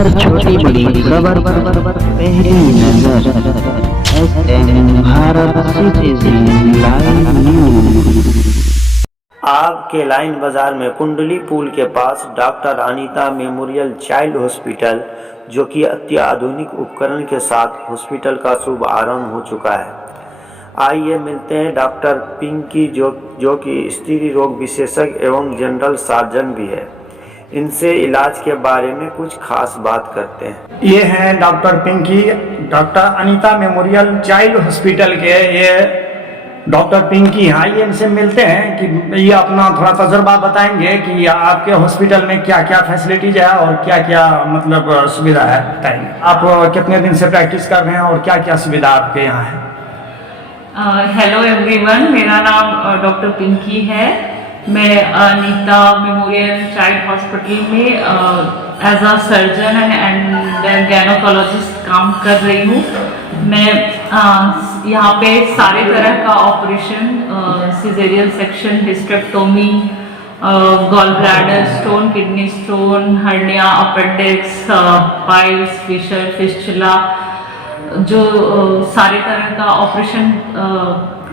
हर छोटी बड़ी खबर पहली नजर SM Bharat citizen live news. आग के लाइन बाजार में कुंडली पुल के पास doctor Anita memorial child hospital, जो कि अत्याधुनिक उपकरण के साथ हॉस्पिटल का शुभ आरंभ हो चुका है। आइए मिलते हैं डॉक्टर पिंकी, जो कि स्त्री रोग विशेषज्ञ एवं जनरल सर्जन भी है। इनसे इलाज के बारे में कुछ खास बात करते हैं। ये हैं doctor Pinky, doctor Anita memorial child hospital के ये डॉक्टर पिंकी हैं। आइए इनसे मिलते हैं कि ये अपना थोड़ा तजुर्बा बताएंगे कि आपके हॉस्पिटल में क्या क्या फैसिलिटीज है और क्या क्या मतलब सुविधा है, बताएंगे। आप कितने दिन से प्रैक्टिस कर रहे हैं और क्या क्या सुविधा आपके यहाँ है? हेलो एवरीवन, मेरा नाम डॉक्टर पिंकी है। मैं अनीता मेमोरियल चाइल्ड हॉस्पिटल में as a surgeon and gynaecologist काम कर रही हूँ। मैं यहाँ पे सारे तरह का operation, caesarean section, hysterectomy, gall bladder stone, kidney stone, hernia, appendix, piles, fissure, fistula, जो सारे तरह का ऑपरेशन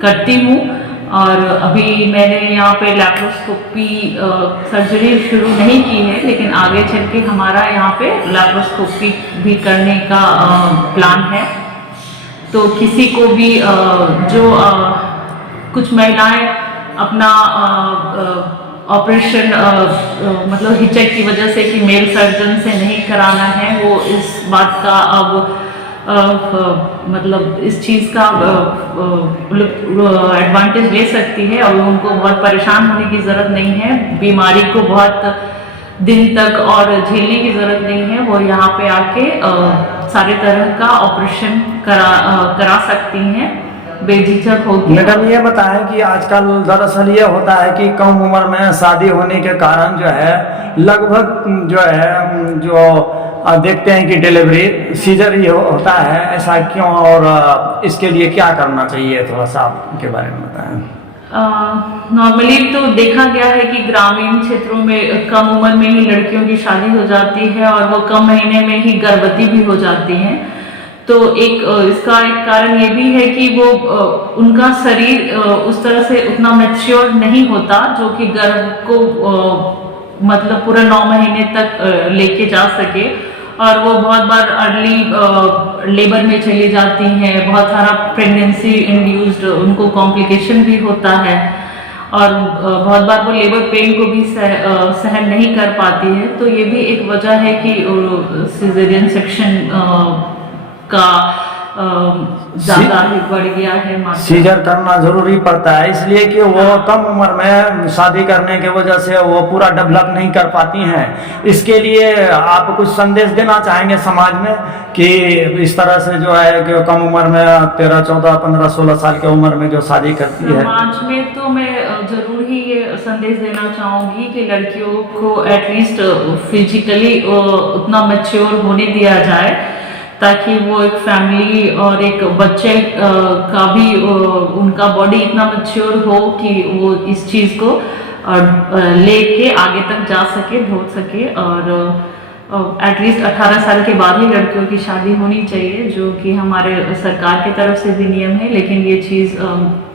करती हूँ। और अभी मैंने यहाँ पे लैप्रोस्कोपी सर्जरी शुरू नहीं की है, लेकिन आगे चल के हमारा यहाँ पे लैप्रोस्कोपी भी करने का प्लान है। तो किसी को भी जो कुछ महिलाएं अपना ऑपरेशन मतलब हिचक की वजह से कि मेल सर्जन से नहीं कराना है, वो इस बात का अब मतलब इस चीज़ का एडवांटेज ले सकती है और उनको बहुत परेशान होने की ज़रूरत नहीं है, बीमारी को बहुत दिन तक और झेलने की ज़रूरत नहीं है। वो यहाँ पे आके सारे तरह का ऑपरेशन करा सकती हैं बेझिझक होगी। मैडम ये बताएं कि आजकल दरअसल ये होता है कि कम उम्र में शादी होने के कारण जो है लगभग जो देखते हैं कि डिलीवरी सीजर ही होता है, ऐसा क्यों और इसके लिए क्या करना चाहिए, थोड़ा सा आपके बारे में बताएं। नॉर्मली तो देखा गया है कि ग्रामीण क्षेत्रों में कम उम्र में ही लड़कियों की शादी हो जाती है और वो कम महीने में ही गर्भवती भी हो जाती हैं। तो इसका एक कारण ये भी है कि वो उनका शरीर उस तरह से उतना मैच्योर नहीं होता जो कि गर्भ को मतलब पूरा 9 महीने तक लेके जा सके, और वो बहुत बार अर्ली लेबर में चली जाती हैं। बहुत सारा प्रेगनेंसी इंड्यूस्ड उनको कॉम्प्लिकेशन भी होता है और बहुत बार वो लेबर पेन को भी सहन नहीं कर पाती है। तो ये भी एक वजह है कि सिजेरियन सेक्शन का ज़्यादा ही बढ़ गया है। सीजर करना जरूरी पड़ता है इसलिए कि वो कम उम्र में शादी करने की वजह से वो पूरा डेवलप नहीं कर पाती हैं। इसके लिए आप कुछ संदेश देना चाहेंगे समाज में कि इस तरह से जो है कि कम उम्र में 13, 14, 15, 16 साल की उम्र में जो शादी करती है? समाज में तो मैं जरूर ही ये संदेश देना चाहूँगी कि लड़कियों को एटलीस्ट फिजिकली उतना मैच्योर होने दिया जाए ताकि वो एक फैमिली और एक बच्चे का भी उनका बॉडी इतना मैच्योर हो कि वो इस चीज़ को लेके आगे तक जा सके, धो सके। और एटलीस्ट 18 साल के बाद ही लड़कियों की शादी होनी चाहिए, जो कि हमारे सरकार की तरफ से भी नियम है, लेकिन ये चीज़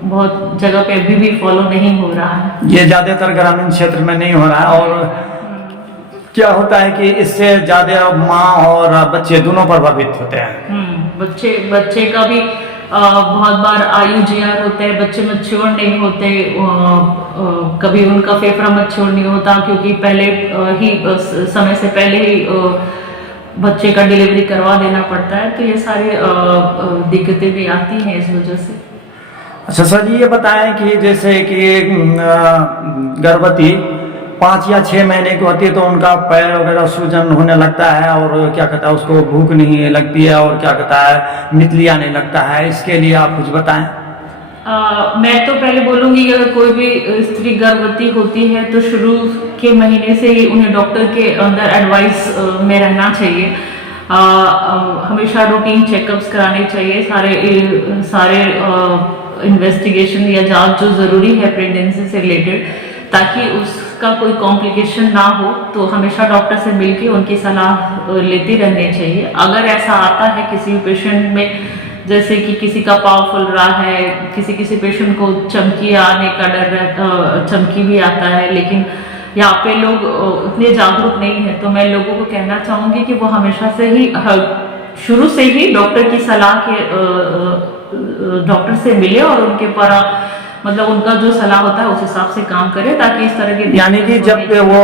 बहुत जगह पे अभी भी फॉलो नहीं हो रहा है। ये ज़्यादातर ग्रामीण क्षेत्र में नहीं हो रहा है। और क्या होता है कि इससे ज्यादा माँ और बच्चे दोनों प्रभावित होते हैं। बच्चे का भी बहुत बार आयु जीआर होते हैं, बच्चे मैच्योर नहीं होते, कभी उनका फेफड़ा मैच्योर नहीं होता क्योंकि पहले ही समय से पहले ही बच्चे का डिलीवरी करवा देना पड़ता है। तो ये सारी दिक्कतें भी आती हैं इस वजह से। अच्छा सर, ये बताएं कि जैसे कि गर्भवती 5 या 6 महीने की होती है तो उनका पैर वगैरह सूजन होने लगता है और क्या कहता है उसको भूख नहीं लगती है और क्या कहता है मितली आने लगता है, इसके लिए आप कुछ बताएं। मैं तो पहले बोलूँगी कि अगर कोई भी स्त्री गर्भवती होती है तो शुरू के महीने से ही उन्हें डॉक्टर के अंदर एडवाइस में रहना चाहिए। हमेशा रूटीन चेकअप्स कराने चाहिए, सारे इन्वेस्टिगेशन या जांच जो ज़रूरी है प्रेगनेंसी से रिलेटेड, ताकि उसका कोई कॉम्प्लिकेशन ना हो तो हमेशा डॉक्टर से मिलके उनकी सलाह लेती रहनी चाहिए। अगर ऐसा आता है किसी पेशेंट में, जैसे कि किसी का पाँव फूल रहा है, किसी पेशेंट को चमकी आने का डर रहता, चमकी भी आता है, लेकिन यहाँ पे लोग उतने जागरूक नहीं है, तो मैं लोगों को कहना चाहूँगी कि वो हमेशा से ही शुरू से ही डॉक्टर की सलाह के डॉक्टर से मिले और उनके पर मतलब उनका जो सलाह होता है उस हिसाब से काम करे, ताकि इस तरह के यानी कि जब वो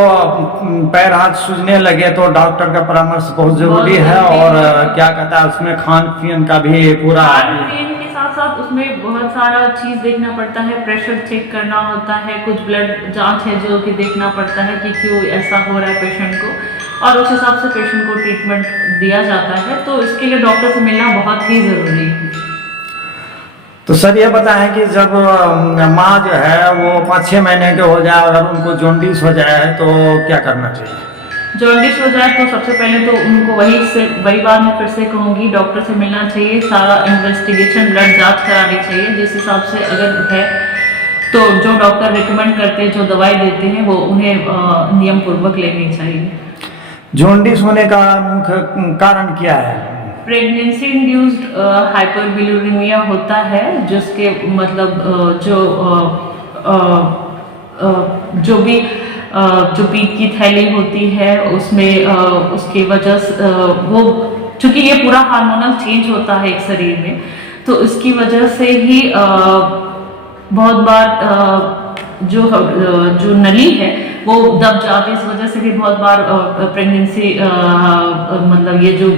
पैर हाथ सूजने लगे तो डॉक्टर का परामर्श बहुत जरूरी है। और क्या कहता है उसमें खान पीन का भी पूरा, खान पीन के साथ साथ उसमें बहुत सारा चीज देखना पड़ता है, प्रेशर चेक करना होता है, कुछ ब्लड जांच है जो कि देखना पड़ता है कि क्यों ऐसा हो रहा है पेशेंट को, और उस हिसाब से पेशेंट को ट्रीटमेंट दिया जाता है। तो इसके लिए डॉक्टर से मिलना बहुत ही जरूरी है। तो सर ये बताएं कि जब माँ जो है वो 5-6 महीने के हो जाए, अगर उनको जॉन्डिस हो जाए तो क्या करना चाहिए? जॉन्डिस हो जाए तो सबसे पहले तो उनको वही बात मैं फिर से कहूँगी, डॉक्टर से मिलना चाहिए, सारा इन्वेस्टिगेशन ब्लड जांच करानी चाहिए, जिस हिसाब से अगर है तो जो डॉक्टर रिकमेंड करते हैं, जो दवाई देते हैं, वो उन्हें नियम पूर्वक लेनी चाहिए। जॉन्डिस होने का मुख्य कारण क्या है? प्रेगनेंसी इंड्यूस्ड हाइपरबिलिरूबिमिया होता है, जिसके मतलब जो पीठ की थैली होती है उसमें उसकी वजह से वो, चूंकि ये पूरा हार्मोनल चेंज होता है एक शरीर में, तो इसकी वजह से ही बहुत बार जो नली है वो दब जाती है। इस वजह से भी बहुत बार प्रेगनेंसी मतलब ये जो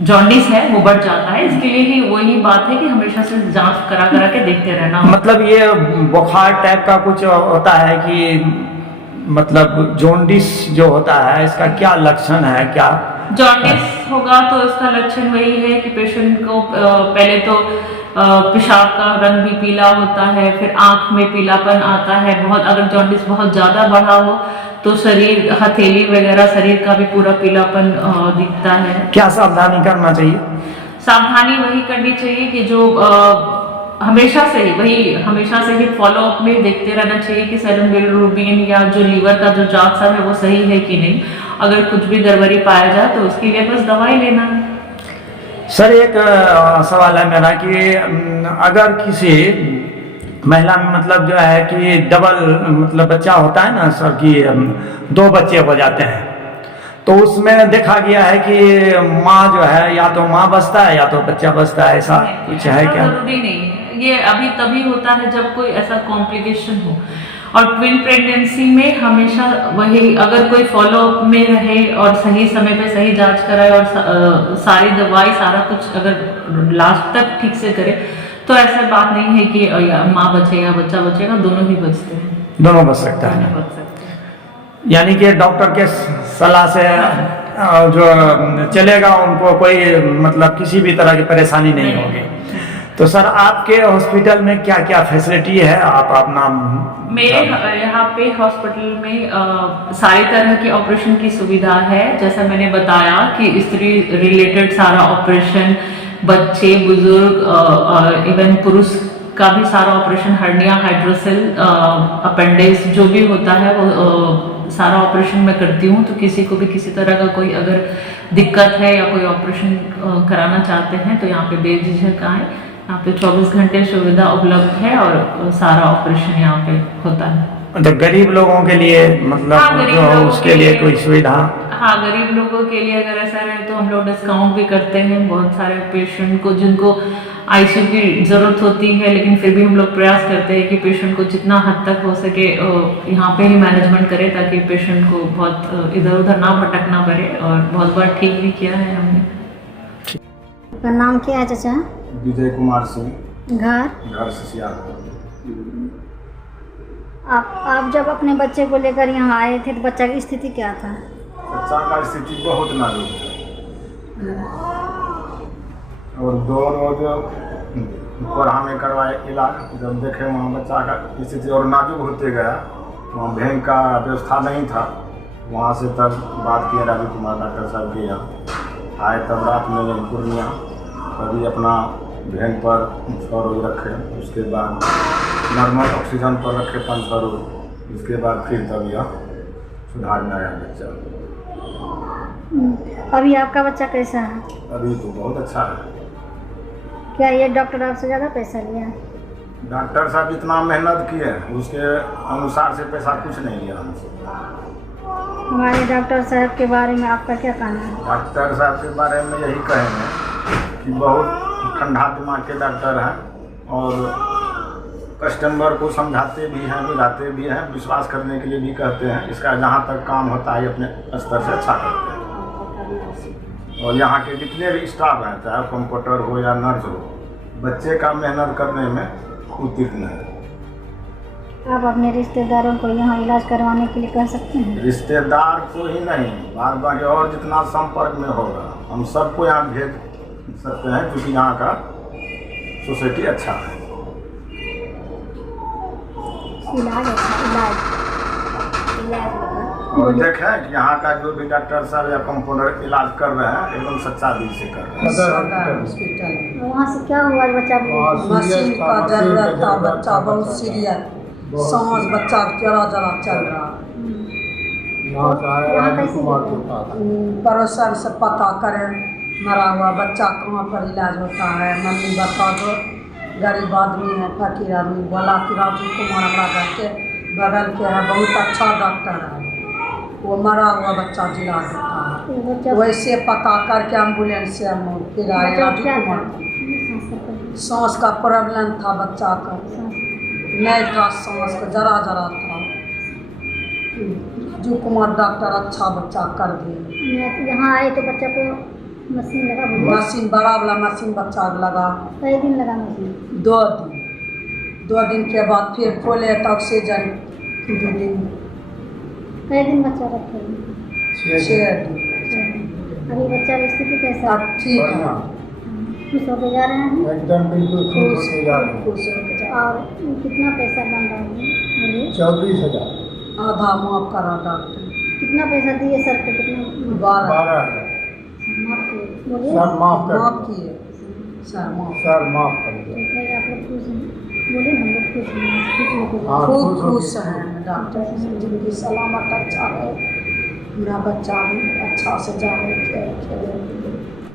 जॉन्डिस है वो बढ़ जाता है। इसके लिए ही वही बात है कि हमेशा से जांच करा के देखते रहना। मतलब ये बुखार टाइप का कुछ होता है कि मतलब जॉन्डिस जो होता है इसका क्या लक्षण है? क्या जॉन्डिस होगा तो इसका लक्षण वही है कि पेशेंट को पहले तो पेशाब का रंग भी पीला होता है, फिर आंख में पीलापन आता है, बहुत अगर जॉन्डिस बहुत ज्यादा बढ़ा हो तो शरीर, हथेली वगैरह शरीर का भी पूरा पीलापन दिखता है। क्या सावधानी करना चाहिए? सावधानी वही करनी चाहिए कि जो हमेशा से ही फॉलो अप में देखते रहना चाहिए कि सेरम बिलिरुबिन या जो लीवर का जो जांच सब है वो सही है कि नहीं। अगर कुछ भी गड़बड़ी पाया जाए तो उसके लिए बस दवाई लेना है। सर एक सवाल है मेरा कि अगर किसी महिला में मतलब जो है कि डबल मतलब बच्चा होता है ना सर, कि 2 बच्चे हो जाते हैं, तो उसमें देखा गया है कि माँ जो है या तो माँ बचता है या तो बच्चा बचता है, ऐसा कुछ है क्या? जरूरी नहीं है, ये अभी तभी होता है जब कोई ऐसा कॉम्प्लिकेशन हो। और ट्विन प्रेगनेंसी में हमेशा वही, अगर कोई फॉलो अप में रहे और सही समय पे सही जांच कराए और सारी दवाई सारा कुछ अगर लास्ट तक ठीक से करे तो ऐसा बात नहीं है कि माँ बचे या बच्चा बचेगा, दोनों ही बचते हैं। दोनों बच सकता है, बच सकते हैं। यानी कि डॉक्टर के सलाह से जो चलेगा उनको कोई मतलब किसी भी तरह की परेशानी नहीं होगी। तो सर आपके हॉस्पिटल में क्या क्या फैसिलिटी है? आप अपना मेरे यहाँ पे हॉस्पिटल में सारी तरह की ऑपरेशन की सुविधा है। जैसा मैंने बताया कि स्त्री रिलेटेड सारा ऑपरेशन, बच्चे, बुजुर्ग, इवन पुरुष का भी सारा ऑपरेशन, हर्निया, हाइड्रोसेल, अपेंडिक्स जो भी होता है वो सारा ऑपरेशन मैं करती हूँ। तो किसी को भी किसी तरह का कोई अगर दिक्कत है या कोई ऑपरेशन कराना चाहते हैं तो यहाँ पे बेझिझक आए। यहाँ पे 24 घंटे सुविधा उपलब्ध है और सारा ऑपरेशन यहाँ पे होता है। तो गरीब लोगों के लिए मतलब उसके लिए कोई सुविधा? हाँ, गरीब लोगों के लिए अगर ऐसा रहे तो हम लोग डिस्काउंट भी करते हैं। बहुत सारे पेशेंट को जिनको आईसीयू की जरूरत होती है, लेकिन फिर भी हम लोग प्रयास करते हैं कि पेशेंट को जितना हद तक हो सके यहाँ पे ही मैनेजमेंट करें, ताकि पेशेंट को बहुत इधर उधर ना भटकना पड़े। और बहुत बार ठीक भी किया है हमने। आपका नाम क्या है चाचा? विजय कुमार सिंह। घर सिसिया। आप जब अपने बच्चे को लेकर यहाँ आए थे तो बच्चा की स्थिति क्या था? बच्चा का स्थिति बहुत नाजुक था और 2 रोज कोरहा में करवाए इलाज। जब देखे वहाँ बच्चा का स्थिति और नाजुक होते गया, वहाँ भेंग का व्यवस्था नहीं था। वहाँ से तब बात किए राजू कुमार डॉक्टर साहब के यहाँ आए, तब रात में पूर्णिया कभी अपना भेंग पर 6 रोज रखे, उसके बाद नॉर्मल ऑक्सीजन पर रखे 5-6 रोज, उसके बाद फिर तब यह सुधार में आया बच्चा। अभी आपका बच्चा कैसा है? अभी तो बहुत अच्छा है। क्या ये डॉक्टर आपसे ज़्यादा पैसा लिया? डॉक्टर साहब इतना मेहनत किए उसके अनुसार से पैसा कुछ नहीं लिया हमसे। हमारे डॉक्टर साहब के बारे में आपका क्या कहना है? डॉक्टर साहब के बारे में यही कहेंगे कि बहुत ठंडा दिमाग के डॉक्टर हैं और कस्टमर को समझाते भी हैं, बुझाते भी हैं, विश्वास करने के लिए भी कहते हैं। इसका जहाँ तक काम होता है अपने स्तर से अच्छा करते हैं। और यहाँ के जितने भी स्टाफ हैं, चाहे कंप्यूटर हो या नर्स हो, बच्चे का मेहनत करने में उत्तीर्ण है। आप अपने रिश्तेदारों को यहाँ इलाज करवाने के लिए कह सकते हैं? रिश्तेदार को ही नहीं, बार बार और जितना संपर्क में होगा हम सबको यहाँ भेज सकते हैं, क्योंकि यहाँ का सोसाइटी अच्छा है। और देखें कि यहाँ का जो भी डॉक्टर साहब या कंपाउंडर इलाज कर रहे हैं एकदम सच्चा दिल से कर रहे हैं। सदर हॉस्पिटल वहाँ से क्या हुआ बच्चा? मशीन का जरूरत था, बच्चा बहुत सीरियस, सांस बच्चा जरा जरा चल रहा। पड़ोसन से पता करें मरा हुआ बच्चा कहाँ पर इलाज होता है, मम्मी बता दो। गरीब आदमी है, फकीर आदमी, बोला कि राजू कुमार हमारा घर के बगल के है, बहुत अच्छा डॉक्टर है, वो मरा हुआ बच्चा जिला देता है। वैसे पता करके एम्बुलेंस से हम फिर आए राजू कुमार। सांस का प्रॉब्लम था बच्चा का, नहीं था सांस का, जरा जरा था। राजू कुमार डॉक्टर अच्छा बच्चा कर दिए। यहाँ आए तो बच्चा को मशीन लगा? मशीन बड़ा वाला मशीन बच्चा लगा। कई दिन लगा मशीन? 2 दिन। 2 दिन के बाद फिर खोले तो ऑक्सीजन 2 दिन। कई दिन बच्चा रखे? 6 दिन। अभी बच्चा की स्थिति कैसा? अब ठीक है, खुश होके जा रहे हैं? एकदम बिल्कुल खुश हो जा रहे हैं। खुश होके जा। और कितना पैसा बन रहा है बोलिए? 24,000। आधा माफ करा डॉक्टर। कितना पैसा दिए सर को? कितना? 12 माफ किए? बोलिए। सब माफ कर माफ किए सर, माफ। सर माफ कर दिया। ठीक है, आप लोग खुश हैं? बोलिए हम लोग खुश हैं, खुश होके जा हाँ, रहे हैं। खूब खुश हैं डॉक्टर से, जिंदगी सलामत अच्छा है। मेरा बच्चा भी अच्छा से जाए खेले।